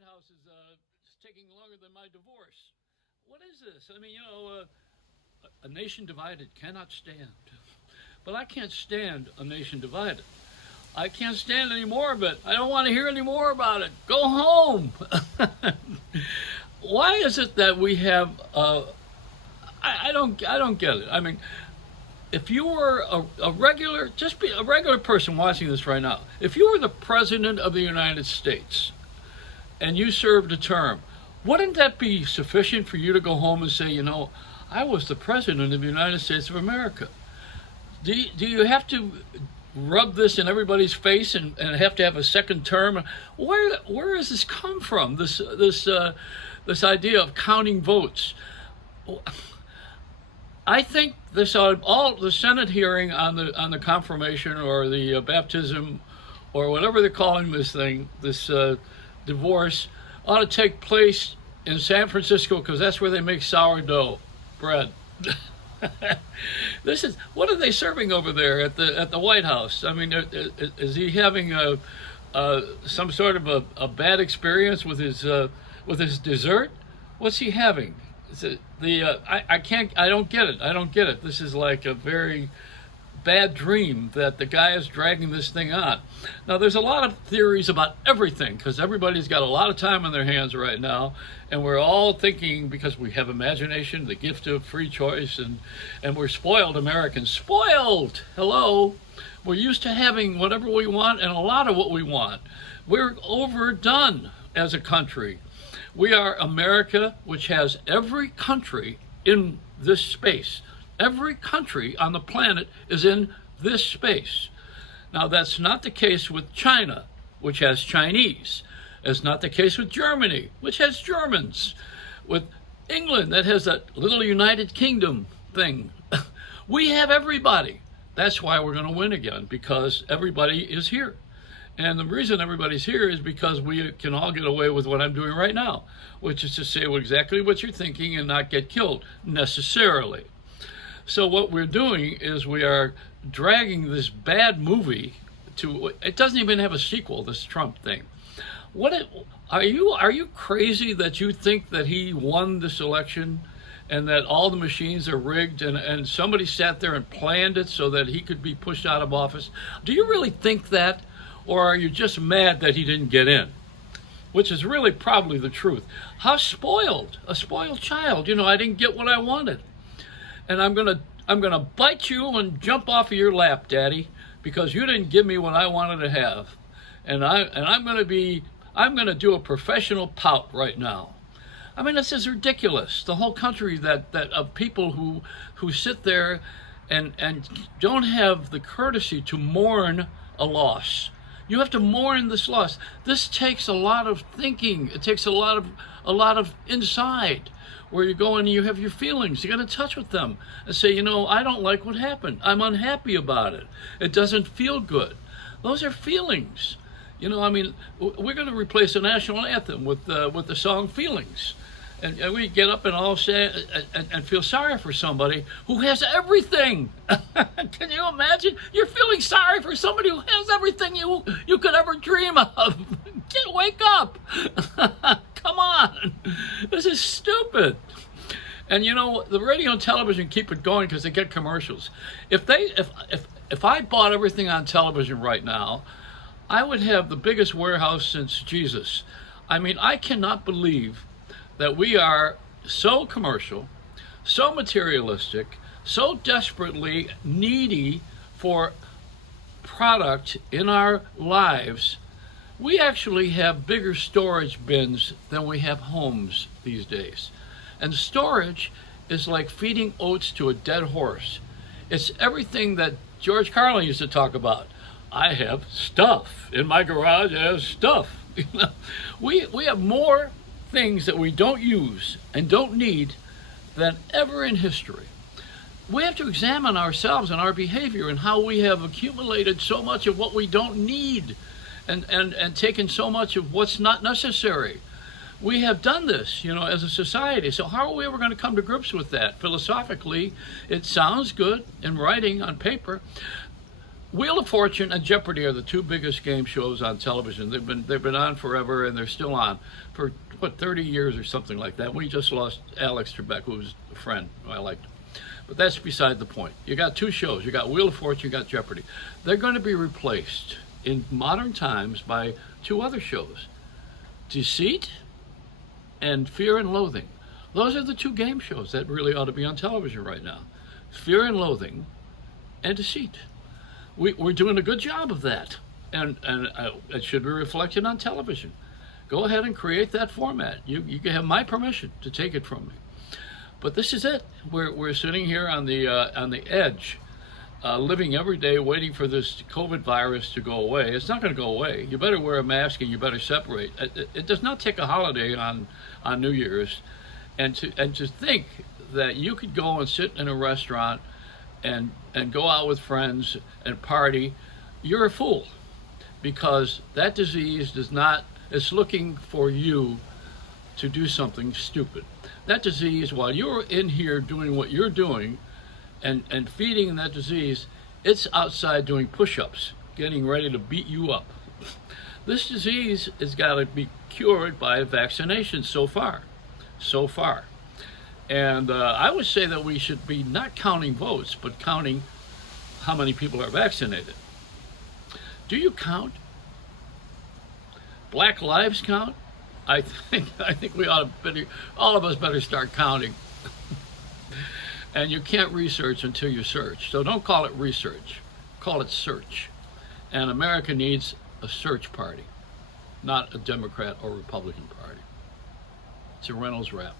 White House is taking longer than my divorce. What is this? I mean, a nation divided cannot stand. But I can't stand a nation divided. I can't stand any more of it. I don't want to hear any more about it. Go home. Why is it that we have? I don't get it. I mean, if you were a regular, just be a regular person watching this right now. If you were the president of the United States and you served a term, wouldn't that be sufficient for you to go home and say, I was the president of the United States of America? Do you have to rub this in everybody's face and have to have a second term? Where does this come from? This idea of counting votes. I think all the Senate hearing on the confirmation or the baptism or whatever they're calling this thing, this divorce, ought to take place in San Francisco because that's where they make sourdough bread. What are they serving over there at the White House? I mean, is he having some sort of a bad experience with his dessert? What's he having? I don't get it. I don't get it. This is like a very bad dream that the guy is dragging this thing on. Now, there's a lot of theories about everything because everybody's got a lot of time on their hands right now, and we're all thinking because we have imagination, the gift of free choice, and we're spoiled Americans. Spoiled! Hello! We're used to having whatever we want and a lot of what we want. We're overdone as a country. We are America, which has every country in this space. Every country on the planet is in this space. Now, that's not the case with China, which has Chinese. It's not the case with Germany, which has Germans. With England, that has that little United Kingdom thing. We have everybody. That's why we're going to win again, because everybody is here. And the reason everybody's here is because we can all get away with what I'm doing right now, which is to say exactly what you're thinking and not get killed necessarily. So what we're doing is we are dragging this bad movie to, it doesn't even have a sequel, this Trump thing. Are you crazy that you think that he won this election and that all the machines are rigged and somebody sat there and planned it so that he could be pushed out of office? Do you really think that? Or are you just mad that he didn't get in? Which is really probably the truth. How spoiled, a spoiled child. I didn't get what I wanted. And I'm gonna bite you and jump off of your lap, Daddy, because you didn't give me what I wanted to have. And I'm gonna do a professional pout right now. I mean, this is ridiculous. The whole country that of people who sit there and don't have the courtesy to mourn a loss. You have to mourn this loss. This takes a lot of thinking. It takes a lot of inside, where you go and you have your feelings. You got to touch with them and say, I don't like what happened. I'm unhappy about it. It doesn't feel good. Those are feelings. We're going to replace the national anthem with the song "Feelings," and we get up and all say and feel sorry for somebody who has everything. Can you imagine? You're feeling sorry for somebody who has everything you could ever dream of. Wake up. Come on. This is stupid. And the radio and television keep it going because they get commercials. If I bought everything on television right now, I would have the biggest warehouse since Jesus. I mean, I cannot believe that we are so commercial, so materialistic, so desperately needy for product in our lives. We actually have bigger storage bins than we have homes these days. And storage is like feeding oats to a dead horse. It's everything that George Carlin used to talk about. I have stuff. In my garage, I have stuff. We have more things that we don't use and don't need than ever in history. We have to examine ourselves and our behavior and how we have accumulated so much of what we don't need and taken so much of what's not necessary. We have done this, as a society. So how are we ever going to come to grips with that? Philosophically, it sounds good in writing on paper. Wheel of Fortune and Jeopardy are the two biggest game shows on television. They've been on forever, and they're still on for what 30 years or something like that. We just lost Alex Trebek, who was a friend who I liked. But that's beside the point. You got two shows. You got Wheel of Fortune, you got Jeopardy. They're going to be replaced in modern times by two other shows: Deceit and Fear and Loathing. Those are the two game shows that really ought to be on television right now: Fear and Loathing and Deceit. We're doing a good job of that, and it should be reflected on television. Go ahead and create that format. You can have my permission to take it from me. But this is it. We're sitting here on the edge, living every day, waiting for this COVID virus to go away. It's not going to go away. You better wear a mask and you better separate. It does not take a holiday on New Year's, and to think that you could go and sit in a restaurant and go out with friends and party, you're a fool, because that disease does not. It's looking for you to do something stupid. That disease, while you're in here doing what you're doing and feeding that disease, it's outside doing push-ups, getting ready to beat you up. This disease has got to be cured by vaccination so far. And I would say that we should be not counting votes, but counting how many people are vaccinated. Do you count? Black lives count? I think we ought to all of us better start counting. And you can't research until you search. So don't call it research, call it search. And America needs a search party, not a Democrat or Republican party. It's a Reynolds Wrap.